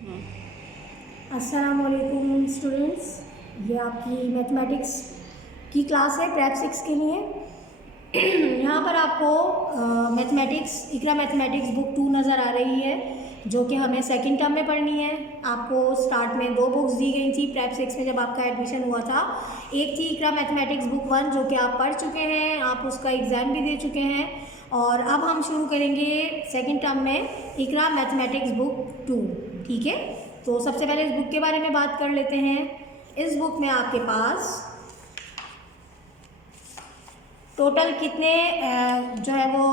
अस्सलामुअलैकुम स्टूडेंट्स, ये आपकी मैथमेटिक्स की क्लास है प्रेप 6 के लिए। यहाँ पर आपको मैथमेटिक्स इकरा मैथमेटिक्स बुक 2 नज़र आ रही है, जो कि हमें सेकंड टर्म में पढ़नी है। आपको स्टार्ट में 2 बुक्स दी गई थी प्रेप 6 में जब आपका एडमिशन हुआ था। एक थी इकरा मैथमेटिक्स बुक 1, जो कि आप पढ़ चुके हैं, आप उसका एग्ज़ाम भी दे चुके हैं। और अब हम शुरू करेंगे सेकंड टर्म में इकरा मैथमेटिक्स बुक 2, ठीक है। तो सबसे पहले इस बुक के बारे में बात कर लेते हैं। इस बुक में आपके पास टोटल कितने जो है वो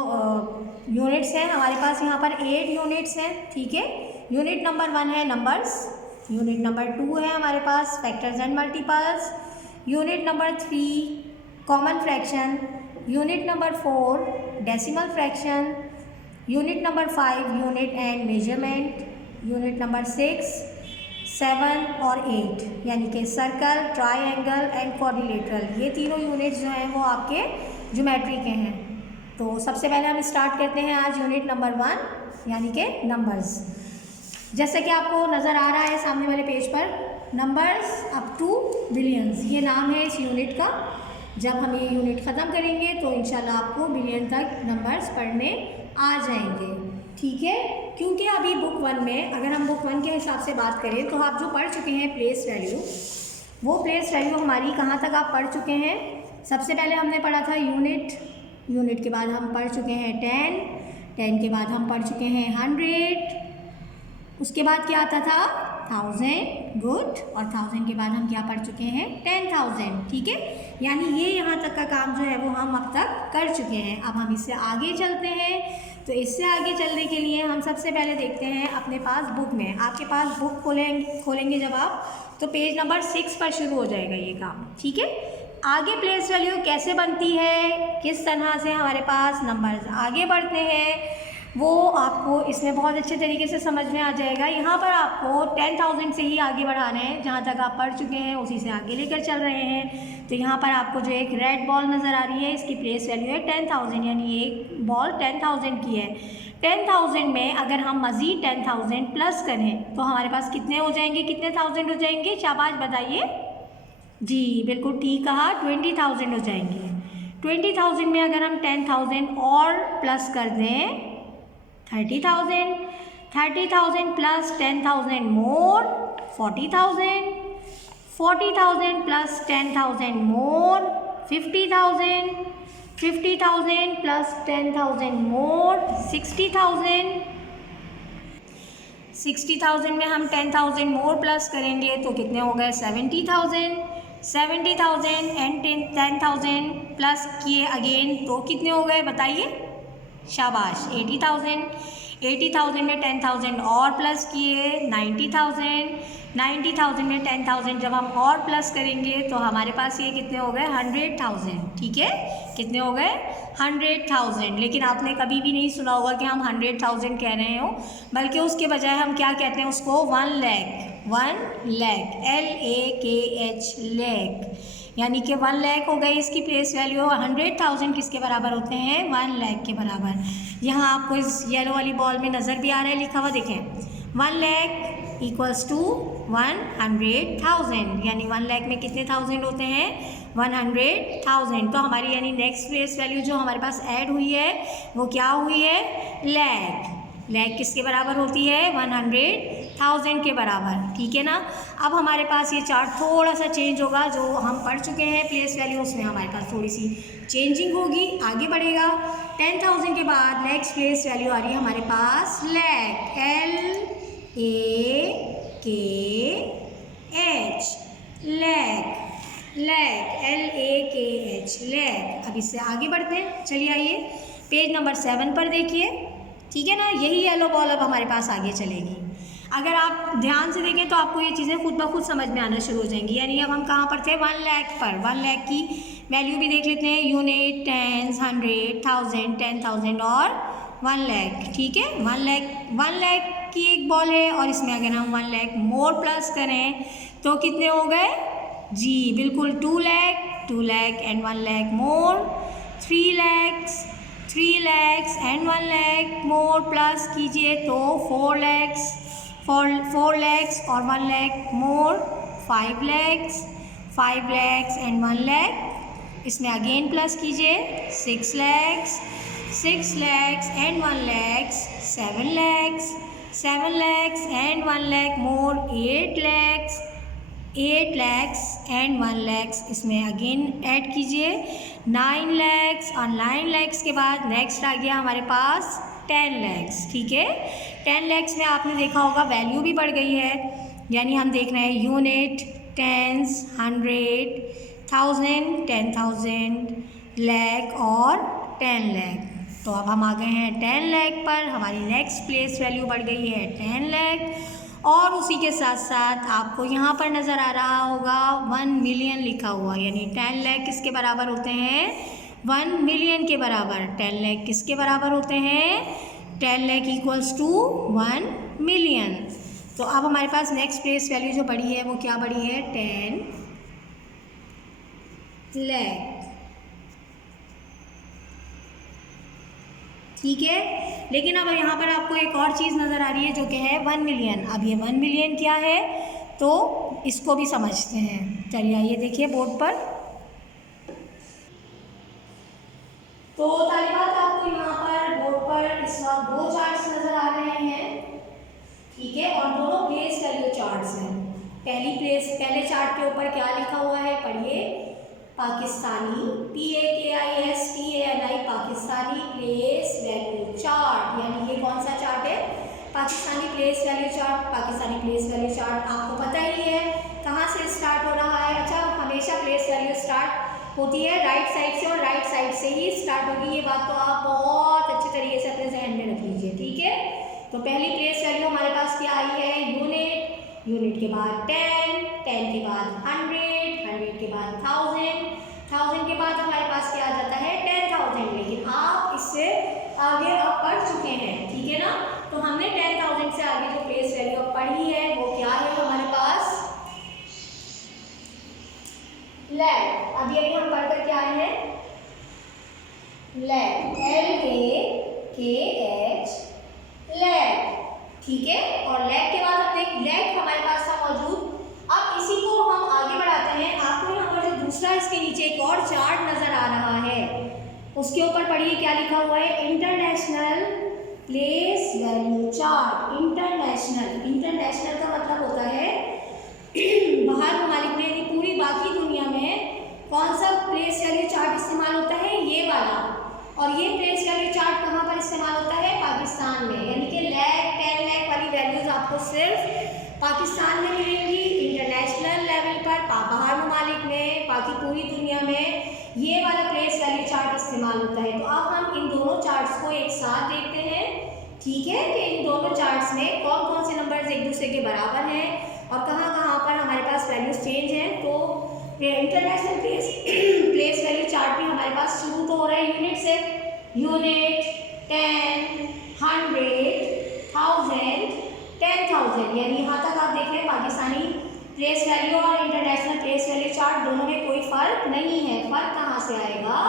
यूनिट्स हैं। हमारे पास यहाँ पर 8 यूनिट्स हैं, ठीक है। यूनिट नंबर 1 है नंबर्स, यूनिट नंबर 2 है हमारे पास factors and multiples, unit number 3 common fraction, unit number 4 decimal fraction, unit number 5 unit and measurement, unit number 6, 7 और 8 यानी कि सर्कल, ट्राइंगल एंड क्वाड्रिलेटरल। ये तीनों यूनिट्स जो हैं वो आपके ज्योमेट्री के हैं। तो सबसे पहले हम स्टार्ट करते हैं आज यूनिट नंबर 1 यानी कि नंबर्स। जैसे कि आपको नज़र आ रहा है सामने वाले पेज पर, नंबर्स अप टू बिलियंस, ये नाम है इस यूनिट का। जब हम ये यूनिट ख़त्म करेंगे तो इंशाल्लाह आपको बिलियन तक नंबर्स पढ़ने आ जाएंगे, ठीक है। क्योंकि अभी बुक 1 में अगर हम बुक 1 के हिसाब से बात करें तो आप जो पढ़ चुके हैं प्लेस वैल्यू, वो प्लेस वैल्यू हमारी कहाँ तक आप पढ़ चुके हैं। सबसे पहले हमने पढ़ा था यूनिट, यूनिट के बाद हम पढ़ चुके हैं 10, 10 के बाद हम पढ़ चुके हैं 100, उसके बाद क्या आता था 1000, गुड, और 1000 के बाद हम क्या पढ़ चुके हैं 10,000, ठीक है। यानी ये यहाँ तक का काम जो है वो हम अब तक कर चुके हैं। अब हम इससे आगे चलते हैं। तो इससे आगे चलने के लिए हम सबसे पहले देखते हैं अपने पास बुक में, आपके पास बुक खोलेंगे जब आप, तो पेज नंबर 6 पर शुरू हो जाएगा ये काम, ठीक है। आगे प्लेस वैल्यू कैसे बनती है, किस तरह से हमारे पास नंबर्स आगे बढ़ते हैं, वो आपको इसमें बहुत अच्छे तरीके से समझ में आ जाएगा। यहाँ पर आपको 10,000 से ही आगे बढ़ाना है, जहाँ तक आप पढ़ चुके हैं उसी से आगे लेकर चल रहे हैं। तो यहाँ पर आपको जो एक रेड बॉल नज़र आ रही है, इसकी प्लेस वैल्यू है 10,000, यानी एक बॉल 10,000 की है। 10,000 में अगर हम मज़ीद 10,000 प्लस करें तो हमारे पास कितने हो जाएंगे, कितने थाउजेंड हो जाएंगे, शाबाश बताइए जी, बिल्कुल ठीक कहा, 20,000 हो जाएंगे। 20,000 में अगर हम 10,000 और प्लस कर दें 30,000, 30,000 प्लस 10,000 मोर 40,000, 40,000 प्लस 10,000 मोर 50,000, 50,000 प्लस 10,000 मोर 60,000, 60,000 में हम 10,000 मोर प्लस करेंगे तो कितने हो गए 70,000, 70,000 एंड 10,000 प्लस किए अगेन तो कितने हो गए बताइए, शाबाश 80,000, 80,000 में 10,000 और प्लस किए 90,000, 90,000 में 10,000 जब हम और प्लस करेंगे तो हमारे पास ये कितने हो गए 100,000, ठीक है। कितने हो गए 100,000। लेकिन आपने कभी भी नहीं सुना होगा कि हम 100,000 कह रहे हो, बल्कि उसके बजाय हम क्या कहते हैं उसको 1 लाख, 1 लाख, LAKH लाख, यानी कि 1 लाख हो गई इसकी प्लेस वैल्यू। 100,000 किसके बराबर होते हैं 1 लाख के बराबर। यहाँ आपको इस येलो वाली बॉल में नज़र भी आ रहा है लिखा हुआ, देखें 1 लाख इक्वल्स टू 100,000, यानी 1 लाख में कितने थाउजेंड होते हैं 100,000। तो हमारी यानी नेक्स्ट प्लेस वैल्यू जो हमारे पास ऐड हुई है वो क्या हुई है लाख। लाख किसके बराबर होती है 100,000 के बराबर, ठीक है ना। अब हमारे पास ये चार्ट थोड़ा सा चेंज होगा, जो हम पढ़ चुके हैं प्लेस वैल्यू उसमें हमारे पास थोड़ी सी चेंजिंग होगी, आगे बढ़ेगा। 10,000 के बाद नेक्स्ट प्लेस वैल्यू आ रही है हमारे पास लाख, LAKH लाख, लाख LAKH लाख। अब इससे आगे बढ़ते हैं, चलिए आइए पेज नंबर 7 पर देखिए, ठीक है ना। यही येलो बॉल अब हमारे पास आगे चलेगी। अगर आप ध्यान से देखें तो आपको ये चीज़ें खुद ब खुद समझ में आना शुरू हो जाएंगी। यानी अब हम कहाँ पर थे 1 लाख पर, 1 लाख की वैल्यू भी देख लेते हैं, यूनिट, टेंस, 100, 1000, 10,000 और 1 लाख, ठीक है। 1 लाख की एक बॉल है और इसमें अगर हम 1 लाख मोर प्लस करें तो कितने हो गए जी, बिल्कुल 2 lakh, 2 lakh and 1 lakh more 3 lakhs, 3 lakhs and 1 lakh more plus कीजिए तो 4 lakhs, 4 lakhs और 1 lakh more 5 lakhs, 5 lakhs and 1 lakh, इसमें अगेन प्लस कीजिए 6 lakhs, 6 lakhs and 1 lakhs 7 lakhs, 7 lakhs and 1 lakh more 8 lakhs, 8 lakhs and 1 lakhs, इसमें again add कीजिए 9 lakhs और 9 lakhs के बाद नेक्स्ट आ गया हमारे पास 10 lakhs। ठीक है, 10 lakhs में आपने देखा होगा वैल्यू भी बढ़ गई है, यानी हम देख रहे हैं यूनिट, टेंस, 100, 1000, 10,000, लैख और 10 लाख। तो अब हम आ गए हैं 10 लाख पर, हमारी नेक्स्ट प्लेस वैल्यू बढ़ गई है 10 लाख और उसी के साथ साथ आपको यहाँ पर नज़र आ रहा होगा 1 मिलियन लिखा हुआ, यानी 10 लाख किसके बराबर होते हैं 1 मिलियन के बराबर। 10 लाख किसके बराबर होते हैं 10 लाख इक्वल्स टू 1 मिलियन। तो अब हमारे पास नेक्स्ट प्लेस वैल्यू जो बढ़ी है वो क्या बढ़ी है 10 लाख। ठीक है, लेकिन अब यहाँ पर आपको एक और चीज़ नज़र आ रही है जो कि है 1 मिलियन। अब ये 1 मिलियन क्या है तो इसको भी समझते हैं। चलिए आइए देखिए बोर्ड पर। तो तालिबात आपको यहाँ पर बोर्ड पर इस वक्त 2 चार्ट्स नज़र आ रहे हैं। ठीक है, और दोनों प्लेस वैल्यू चार्ट्स हैं। पहले चार्ट के ऊपर क्या लिखा हुआ है पढ़िए, Pakistani PAKISTANI Pakistani place value chart, यानी ये कौन सा चार्ट है Pakistani place value chart. Pakistani place value chart आपको पता ही है कहाँ से स्टार्ट हो रहा है। अच्छा, हमेशा प्लेस वैल्यू स्टार्ट होती है राइट साइड से और राइट साइड से ही स्टार्ट होगी, ये बात तो आप बहुत अच्छे तरीके से अपने जहन में रख लीजिए। ठीक है, तो पहली प्लेस वैल्यू हमारे पास क्या आई है यूनिट, यूनिट के बाद 10, 10 के बाद 100, 100 के बाद 1000, 1000 के बाद हमारे पास क्या आ जाता है 10,000। लेकिन आप इससे आगे अब पढ़ चुके हैं, ठीक है ना। तो हमने 10,000 से आगे जो प्लेस वैल्यू अब पढ़ी है वो क्या है हमारे पास लैख। अभी हम पढ़कर क्या आए हैं लैख, LAKH लैख। ठीक है, और लैख के बाद हमने लैख हमारे पास था मौजूद। अब इसी को हम आगे बढ़ाते हैं। आपको यहाँ पर जो दूसरा इसके नीचे एक और चार्ट नजर आ रहा है उसके ऊपर पढ़िए क्या लिखा हुआ है international place value chart. International का मतलब होता है बाहर ममालिक में, यानी पूरी बाकी दुनिया में कौन सा प्लेस वैल्यू चार्ट इस्तेमाल होता है ये वाला। और ये प्लेस वैल्यू चार्ट कहाँ पर इस्तेमाल होता है पाकिस्तान में, यानी कि लैख 10 लाख वाली वैल्यूज आपको सिर्फ पाकिस्तान में मिलेंगी। इंटरनेशनल लेवल पर बाहर ममालिक में बाकी पूरी दुनिया में ये वाला प्लेस वैल्यू चार्ट इस्तेमाल होता है। तो अब हम इन दोनों चार्ट्स को एक साथ देखते हैं। ठीक है, कि इन दोनों चार्ट्स में कौन कौन से नंबर्स एक दूसरे के बराबर हैं और कहाँ कहाँ पर हमारे पास वैल्यूज चेंज हैं। तो इंटरनेशनल प्लेस वैल्यू चार्ट भी हमारे पास शुरू तो हो रहा है यूनिट से, यूनिट 10, 100, 1000, 10,000, यानी यहाँ तक आप देख रहे हैं पाकिस्तानी प्लेस वैल्यू और इंटरनेशनल प्लेस वैल्यू चार्ट दोनों में कोई फर्क नहीं है। फर्क कहाँ से आएगा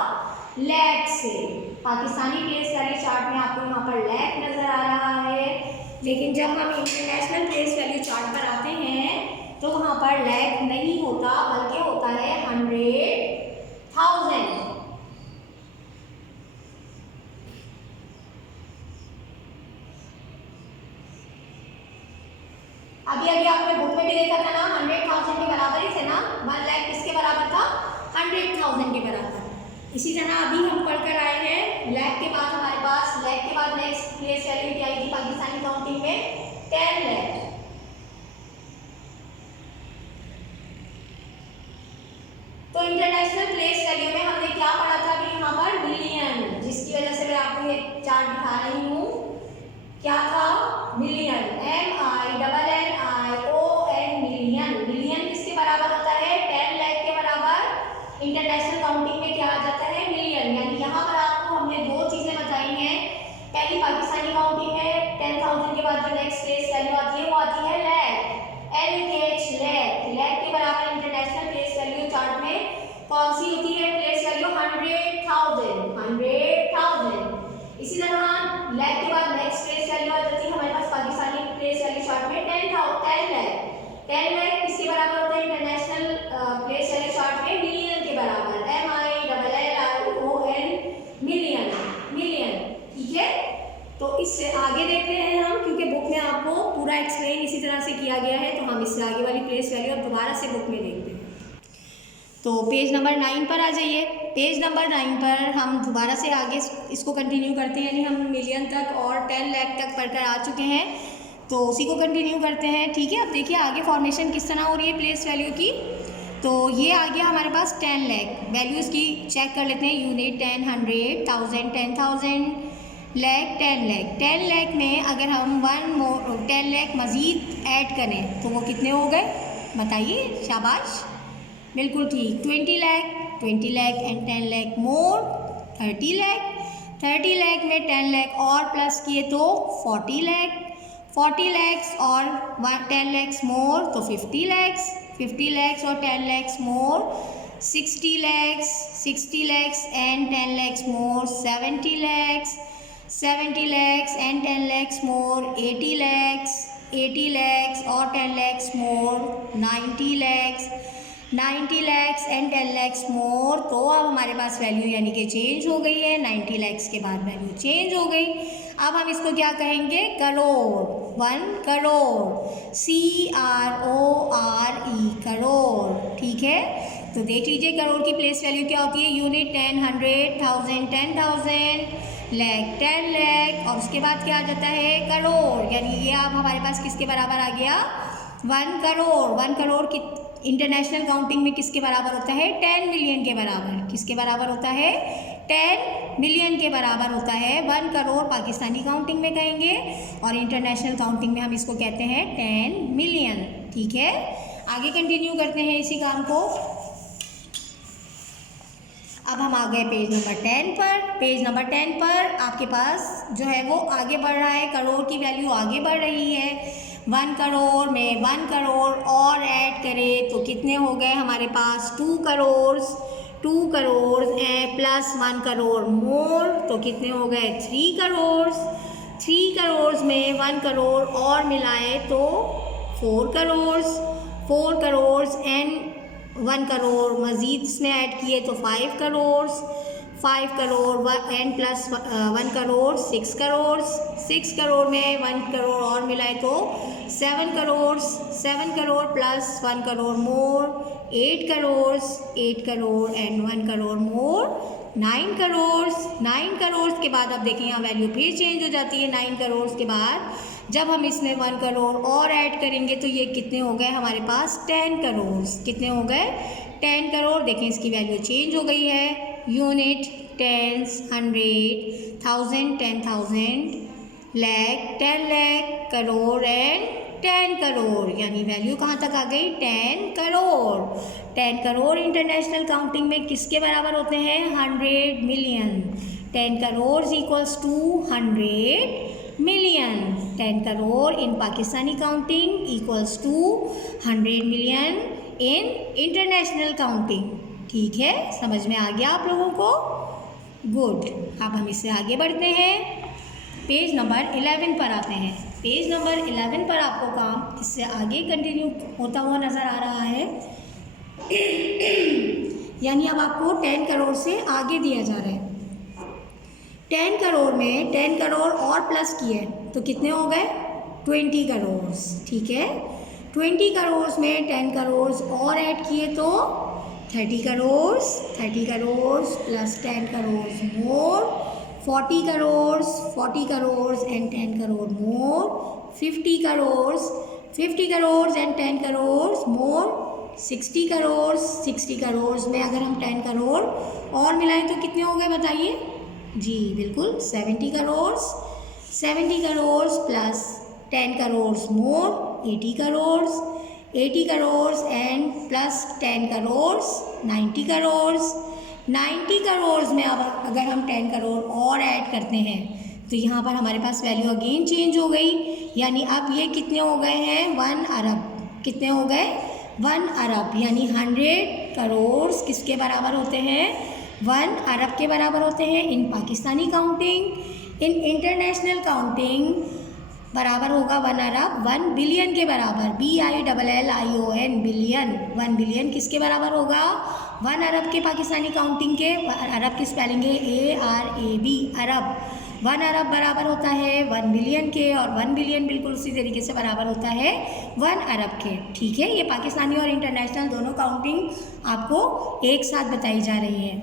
लैख से। पाकिस्तानी प्लेस वैल्यू चार्ट में आपको यहाँ पर लैख नज़र आ रहा है, लेकिन जब हम इंटरनेशनल प्लेस वैल्यू चार्ट पर आते हैं तो वहाँ पर लैख नहीं होता बल्कि होता है 100,000। अभी आपने बुक में भी देखा था ना 100,000 के बराबर ही थे ना, 1 लाख किसके बराबर था 100,000 के बराबर। इसी तरह अभी हम पढ़कर आए हैं लैख के बाद हमारे पास लैख के बाद नेक्स्ट प्लेस वैल्यू क्या आएगी पाकिस्तानी काउंटिंग में 10 लाख। तो इंटरनेशनल प्लेस वैल्यू में हमने क्या पढ़ा था अभी यहाँ पर मिलियन, जिसकी वजह से मैं आपको ये चार्ट दिखा रही हूँ। क्या था मिलियन, MINNION मिलियन। मिलियन किसके बराबर होता है 10 लाख के बराबर। इंटरनेशनल काउंटिंग में क्या आ जाता है मिलियन। यानी यहाँ पर आपको हमने 2 चीज़ें बताई हैं। पहली पाकिस्तानी काउंटिंग में 10,000 के बाद जो नेक्स्ट पूरा एक्सप्लेन इसी तरह से किया गया है। तो हम इससे आगे वाली प्लेस वैल्यू अब दोबारा से बुक में देखते हैं। तो पेज नंबर 9 पर आ जाइए। पेज नंबर 9 पर हम दोबारा से आगे इसको कंटिन्यू करते हैं, यानी हम मिलियन तक और 10 लाख तक पढ़कर आ चुके हैं, तो उसी को कंटिन्यू करते हैं। ठीक है, अब देखिए आगे फॉर्मेशन किस तरह हो रही है प्लेस वैल्यू की। तो ये आ गया हमारे पास 10 लाख। वैल्यूज़ की चेक कर लेते हैं। यूनिट 10, 100, 1000, 10,000, लाख, 10 लाख। 10 लाख में अगर हम 10 लाख मज़ीद ऐड करें तो वो कितने हो गए बताइए, शाबाश, बिल्कुल ठीक। 20 लाख, 20 लाख एंड 10 लाख मोर 30 लाख। 30 लाख में 10 लाख और प्लस किए तो 40 लाख। 40 लैक्स और 10 लैक्स मोर तो 50 लैक्स। 50 लैक्स और 10 lakhs more 60 lakhs. 60 lakhs and 10 lakhs more 70 lakhs. 70 lakhs and 10 lakhs more 80 lakhs. 80 lakhs और 10 lakhs more 90 lakhs. 90 lakhs and 10 lakhs more. तो अब हमारे पास वैल्यू यानी कि चेंज हो गई है। 90 लैक्स के बाद वैल्यू चेंज हो गई। अब हम इसको क्या कहेंगे, करोड़। 1 करोड़, CRORE, करोड़। ठीक है, तो देख लीजिए करोड़ की प्लेस वैल्यू क्या होती है। यूनिट 10, 100, 1000, 10,000, लाख 10 लाख, और उसके बाद क्या आ जाता है करोड़, यानी ये अब हमारे पास किसके बराबर आ गया 1 करोड़। 1 करोड़ की इंटरनेशनल काउंटिंग में किसके बराबर होता है 10 मिलियन के बराबर। किसके बराबर होता है 10 मिलियन के बराबर होता है। 1 करोड़ पाकिस्तानी काउंटिंग में कहेंगे और इंटरनेशनल काउंटिंग में हम इसको कहते हैं 10 मिलियन। ठीक है, आगे कंटिन्यू करते हैं इसी काम को। अब हम आ गए पेज नंबर 10 पर। पेज नंबर 10 पर आपके पास जो है वो आगे बढ़ रहा है, करोड़ की वैल्यू आगे बढ़ रही है। 1 करोड़ में 1 करोड़ और ऐड करें तो कितने हो गए हमारे पास 2 करोड़। 2 करोड़ प्लस 1 करोड़ मोर तो कितने हो गए 3 करोड़। 3 करोड़ में 1 करोड़ और मिलाए तो 4 करोड़। 4 करोड़ एंड 1 करोड़ मज़ीद इसमें ऐड किए तो 5 करोड़। 5 crore and plus 1 crore 6 crore. 6 करोड़ में 1 करोड़ और मिलाए तो 7 crore. 7 crore plus 1 crore more 8 crore. 8 crore and 1 crore more 9 crore. 9 crore के बाद अब देखें यहाँ वैल्यू फिर चेंज हो जाती है। 9 करोड़ के बाद जब हम इसमें 1 करोड़ और ऐड करेंगे तो ये कितने हो गए हमारे पास 10 करोड़। कितने हो गए 10 करोड़। देखें इसकी वैल्यू चेंज हो गई है। यूनिट 10, 100, 1000, 10,000, लाख 10 लाख, करोड़ एंड 10 करोड़, यानी वैल्यू कहाँ तक आ गई 10 करोड़। 10 करोड़ इंटरनेशनल काउंटिंग में किसके बराबर होते हैं 100 million. 10 crore equals to 100 million. 10 crore in Pakistani counting equals to 100 million in international counting. ठीक है, समझ में आ गया आप लोगों को, गुड। अब हम इससे आगे बढ़ते हैं, पेज नंबर 11 पर आते हैं। पेज नंबर 11 पर आपको काम इससे आगे कंटिन्यू होता हुआ नज़र आ रहा है। यानी अब आपको 10 करोड़ से आगे दिया जा रहा है। 10 करोड़ में 10 करोड़ और प्लस किए तो कितने हो गए 20 करोड़। ठीक है, 20 करोड़ में 10 करोड़ और ऐड किए तो 30 crore. 30 crore plus 10 crore more 40 crore. 40 crore and 10 crore more 50 crore. 50 crore and 10 crore more 60 crore. 60 crore में अगर हम 10 करोड़ और मिलाएं तो कितने हो गए बताइए जी, बिल्कुल 70 crore. 70 crore plus 10 crore more 80 crore. 80 crore and plus 10 crore 90 crore. 90 crore में अब अगर हम 10 करोड़ और ऐड करते हैं तो यहाँ पर हमारे पास वैल्यू अगेन चेंज हो गई। यानी अब ये कितने हो गए हैं 1 अरब। कितने हो गए 1 अरब, यानी 100 करोड़ किसके बराबर होते हैं 1 अरब के बराबर होते हैं in Pakistani counting. In international counting बराबर होगा 1 अरब 1 बिलियन के बराबर। BILLION billion. 1 बिलियन किसके बराबर होगा 1 अरब के पाकिस्तानी काउंटिंग के। अरब की स्पेलिंग है ARAB अरब। 1 अरब बराबर होता है 1 बिलियन के, और 1 बिलियन बिल्कुल उसी तरीके से बराबर होता है 1 अरब के। ठीक है, ये पाकिस्तानी और इंटरनेशनल दोनों काउंटिंग आपको एक साथ बताई जा रही है।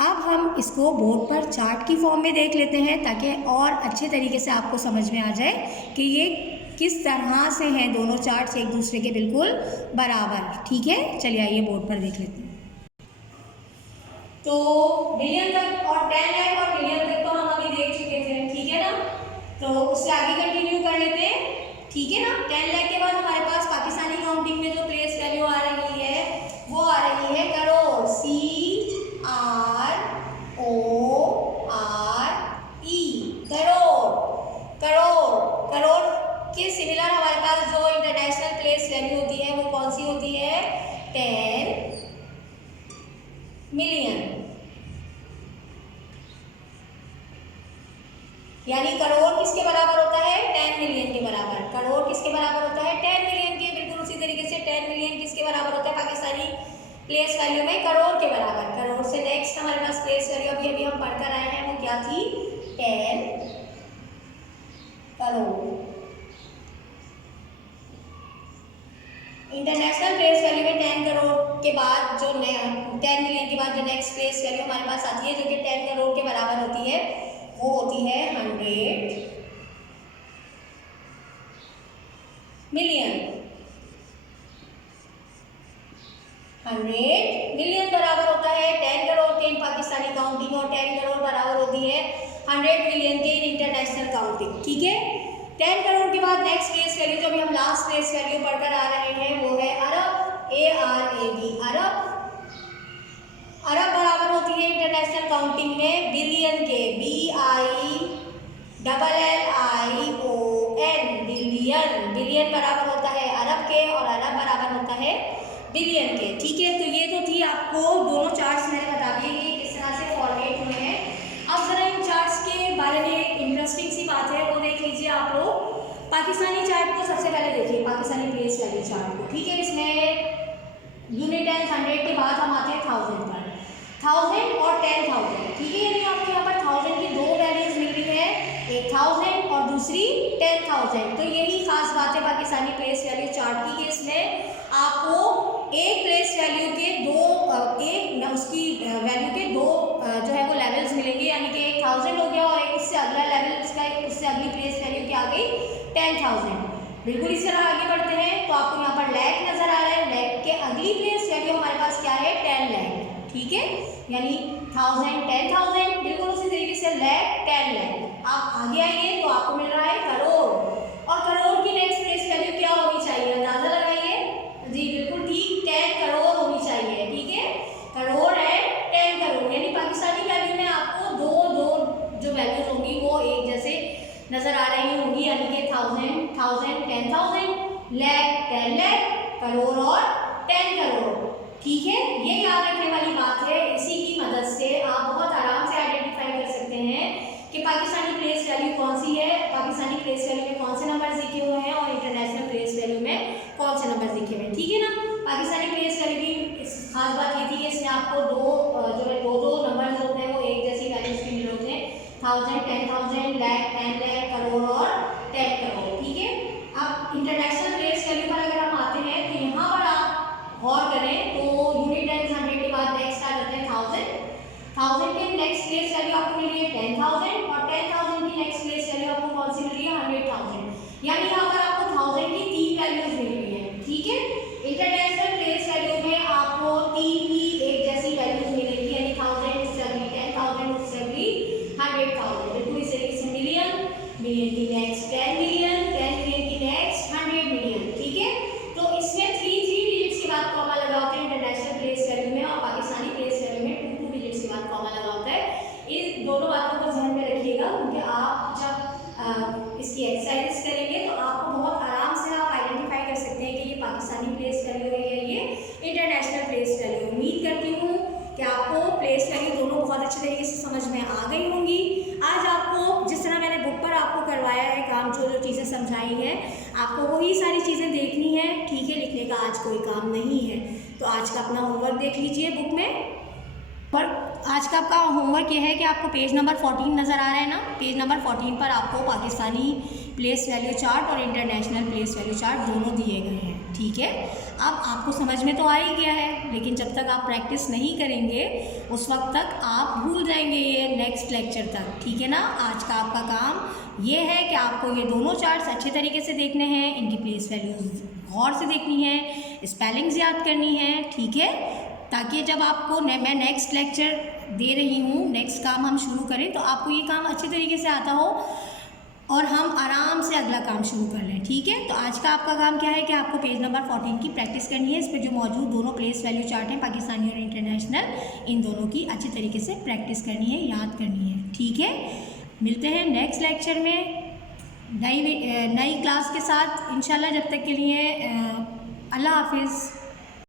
अब हम इसको बोर्ड पर चार्ट की फॉर्म में देख लेते हैं ताकि और अच्छे तरीके से आपको समझ में आ जाए कि ये किस तरह से हैं दोनों चार्ट्स एक दूसरे के बिल्कुल बराबर। ठीक है, चलिए आइए बोर्ड पर देख लेते हैं। तो बिलियन तक और 10 लाख और बिलियन तक तो हम अभी देख चुके थे, ठीक है ना। तो उससे आगे कंटिन्यू कर लेते हैं, ठीक है ना। 10 लाख के बाद हमारे पास पाकिस्तानी काउंटिंग में जो प्लेस वैल्यू आ रही है वो आ रही है करोड़, CRORE, करोड़। करोड़ करोड़ के सिमिलर हमारे पास जो इंटरनेशनल प्लेस वैल्यू होती है वो कौन सी होती है, 10 मिलियन। यानी करोड़ किसके बराबर होता है, 10 मिलियन के बराबर। करोड़ किसके बराबर होता है, 10 मिलियन के। बिल्कुल उसी तरीके से 10 मिलियन किसके बराबर होता है पाकिस्तानी प्लेस वैल्यू में, करोड़ के बराबर। करोड़ से नेक्स्ट हमारे पास प्लेस वैल्यू अभी हम पढ़कर आए हैं, वो क्या थी, 10 करोड़। इंटरनेशनल प्लेस वैल्यू में 10 करोड़ के बाद जो 10 मिलियन के बाद जो नेक्स्ट प्लेस वैल्यू हमारे पास आती है जो कि 10 करोड़ के बराबर होती है वो होती है 100 मिलियन। 100 मिलियन बराबर होता है 10 करोड़ के इन पाकिस्तानी काउंटिंग, और 10 करोड़ बराबर होती है 100 मिलियन के इन इंटरनेशनल काउंटिंग। ठीक है, 10 करोड़ के बाद नेक्स्ट प्लेस वैल्यू जो अभी हम लास्ट प्लेस वैल्यू पढ़कर आ रहे हैं वो है अरब, ARAB, अरब। अरब बराबर होती है इंटरनेशनल काउंटिंग में बिलियन के, BILLION, बिलियन। बिलियन बराबर होता है अरब के, और अरब बराबर होता है बिलियन के। ठीक है, तो ये तो थी आपको दोनों चार्ट्स मैंने बता दिए कि किस तरह से फॉर्मेट हुए हैं। अब जरा इन चार्ट्स के बारे में एक इंटरेस्टिंग सी बात है, वो देख लीजिए आप लोग। पाकिस्तानी चार्ट को सबसे पहले देखिए, पाकिस्तानी प्लेस वैल्यू चार्ट को। ठीक है, इसमें यूनिट एंड 100 के बाद हम आते हैं 1000 पर, 1000 और 10,000। ठीक है, यानी आपको यहाँ पर 1000 की दो वैल्यूज मिल रही है, एक 1000 और दूसरी 10,000। तो यही खास बात है पाकिस्तानी प्लेस वैल्यू चार्ट की कि इसमें आपको एक प्लेस वैल्यू के उसकी वैल्यू के दो जो है वो लेवल्स मिलेंगे, यानी कि एक 1000 हो गया और एक उससे अगला लेवल, उससे अगली प्लेस वैल्यू क्या आ गई, 10,000। बिल्कुल इस तरह आगे बढ़ते हैं तो आपको यहाँ पर लैख नजर आ रहा है, लैख के अगली प्लेस वैल्यू हमारे पास क्या है, 10 लाख। ठीक है, यानी 1000 10,000, बिल्कुल उसी तरीके से लैख 10 लाख। आप आगे आइए तो आपको मिल रहा है करोड़, और करोड़ की नेक्स्ट प्लेस वैल्यू क्या होनी चाहिए, अंदाजा लगाइए जी, बिल्कुल ठीक 10 करोड़ होनी चाहिए। ठीक है, करोड़ है 10 करोड़, यानी पाकिस्तानी वैल्यू में आपको दो जो वैल्यूज होंगी वो एक जैसे नजर आ रही होंगी, यानी कि 1000 10,000, लैख 10 लाख, करोड़ और 10 करोड़। ठीक है, ये याद रखने वाली बात है। इसी की मदद से आप बहुत आराम से आइडेंटिफाई कर सकते हैं कि पाकिस्तानी प्लेस वैल्यू कौन सी है, पाकिस्तानी प्लेस वैल्यू में कौन से नंबर लिखे हुए हैं और इंटरनेशनल प्लेस वैल्यू में कौन से नंबर लिखे हुए हैं। ठीक है ना, पाकिस्तानी प्लेस वैल्यू की खास बात ये थी कि इसमें आपको दो नंबर होते हैं वो एक जैसी वैल्यूज के मिले होते हैं, 1000 10,000, लैख 10 लाख, करोड़ और 10 करोड़। ठीक है, अब इंटरनेशनल प्लेस वैल्यू पर अगर हम आते हैं तो यहाँ पर आप गौर करें तो यूनिट एंड 100 के बाद नेक्स्ट आ जाते हैं 1000 के नेक्स्ट प्लेस वैल्यू आपको मिल रही है 10,000, और 10,000 की नेक्स्ट प्लेस वैल्यू आपको कौन सी मिल रही है, 100,000। यानी यहाँ पर आपको 1000 की 3 वैल्यूज मिल रही है। ठीक है, इंटरनेशनल प्लेस वैल्यू में आपको 3 की एक जैसी वैल्यूज मिलेगी, यानी 1000 उससे अगली 10,000 उससे अगली 100,000। बिल्कुल इस तरीके से मिलियन की नेक्स्ट 10 मिलियन, 10 मिलियन की नेक्स्ट 100 मिलियन। ठीक है, तो इसमें 3 डिजिट्स के बाद कॉमा लगा होता है इंटरनेशनल प्लेस वैल्यू में, और पाकिस्तानी प्लेस वैल्यू में 2 डिजिट्स के बाद कॉमा लगा होता है। इस दोनों बातों को ध्यान में रखिएगा, क्योंकि आप जब इसकी एक्सरसाइज करेंगे तो आपको बहुत आराम से आप आइडेंटिफाई कर सकते हैं कि ये पाकिस्तानी प्लेस वैल्यू है या ये इंटरनेशनल प्लेस वैल्यू। उम्मीद करती हूँ कि आपको प्लेस वैल्यू दोनों बहुत अच्छे तरीके से समझ में आ गई होंगी। आज आपको जिस तरह मैंने बुक पर आपको करवाया है काम, जो चीज़ें समझाई हैं आपको वही सारी चीज़ें देखनी है। ठीक है, लिखने का आज कोई काम नहीं है, तो आज का अपना होमवर्क देख लीजिए बुक में। पर आज का आपका होमवर्क ये है कि आपको पेज नंबर 14 नज़र आ रहा है ना, पेज नंबर 14 पर आपको पाकिस्तानी प्लेस वैल्यू चार्ट और इंटरनेशनल प्लेस वैल्यू चार्ट दोनों दिए गए हैं, ठीक है। अब आपको समझ में तो आ ही गया है, लेकिन जब तक आप प्रैक्टिस नहीं करेंगे उस वक्त तक आप भूल जाएंगे ये नेक्स्ट लेक्चर तक, ठीक है ना। आज का आपका काम ये है कि आपको ये दोनों चार्ट्स अच्छे तरीके से देखने हैं, इनकी प्लेस वैल्यूज़ गौर से देखनी है, स्पेलिंग्स याद करनी है, ठीक है, ताकि जब आपको मैं नेक्स्ट लेक्चर दे रही हूँ, नेक्स्ट काम हम शुरू करें तो आपको ये काम अच्छे तरीके से आता हो और हम आराम से अगला काम शुरू कर लें, ठीक है। तो आज का आपका काम क्या है कि आपको पेज नंबर 14 की प्रैक्टिस करनी है। इस पर जो मौजूद दोनों प्लेस वैल्यू चार्ट हैं, पाकिस्तानी और इंटरनेशनल, इन दोनों की अच्छी तरीके से प्रैक्टिस करनी है, याद करनी है, ठीक है। मिलते हैं नेक्स्ट लेक्चर में नई क्लास के साथ इंशाल्लाह। जब तक के लिए अल्लाह हाफिज़।